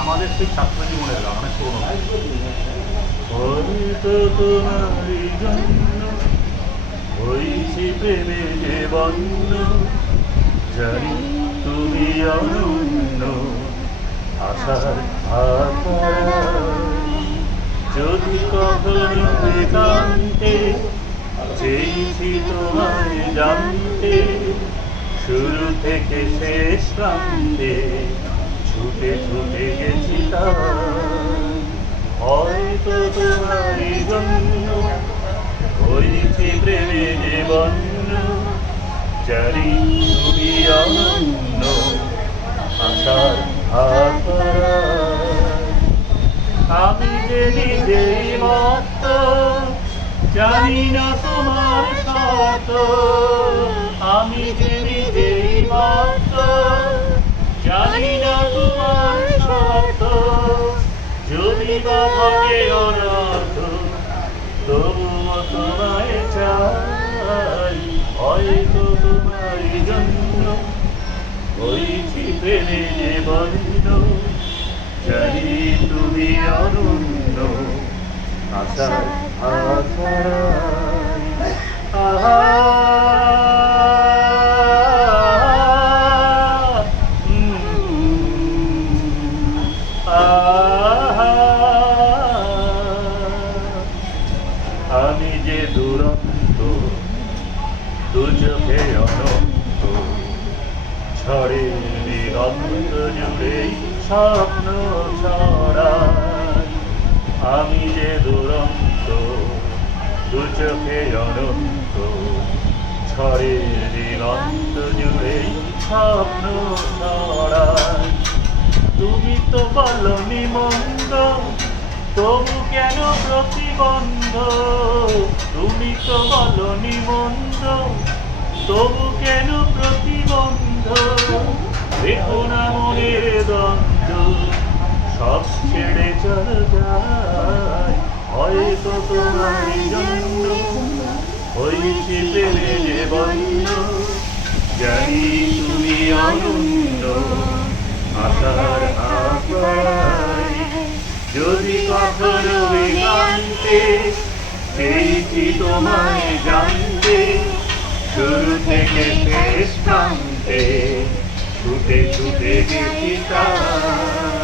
আমাদের সেই ছাত্র জীবনের গান অনেক পুরোনো। হয়তো তোমারই জন্য হয়েছি প্রেমে যে বন্য, জানি তুমি অনন্য আশার আকার। যদি কখনো একান্তে চেয়েছি তোমায় জানতে, শুরু থেকে শেষ প্রান্তে ছুটে ছুটে গেছি তার। হয়তো তোমারই জন্য হয়েছি প্রেমে যে বন্য, জানি তুমি অনন্য আশার আকার। আমি যে নিজেই মত্ত, জানি না তোমার শর্ত। আমি যে নিজেই মত্ত, জানি না তোমার শর্ত। যদি বা ঘটে অনর্থ, তবুও তোমায় চাই। হয়তো তোমারই জন্য হয়েছি প্রেমে যে বন্য, জানি তুমি অনন্য আশার আকার। আহা আমি যে দুরন্ত, দু চোখে অনন্ত, ঝড়ে দিগন্ত জুড়েই স্বপ্ন ছড়াই। আমি যে দুরন্ত, দু চোখে অনন্ত, ঝড়ে দিগন্ত জুড়েই স্বপ্ন ছড়াই। তুমি তো বলনি মন্দ, তবু কেন প্রতিবন্ধ? তুমি তো বলনি মন্দ, তবু কেন প্রতিবন্ধ? দেখো না মনের দ্বন্দ্ব, সব ছেড়ে চলে যায়। হয়তো তোমারই জন্য হয়েছি প্রেমে যে বন্য, জানি তুমি অনন্য আশার আকার। যদি কখনো একান্তে চেয়েছি তোমায় জানতে, শুরু থেকে শেষ প্রান্তে ছুটে ছুটে গেছি তার।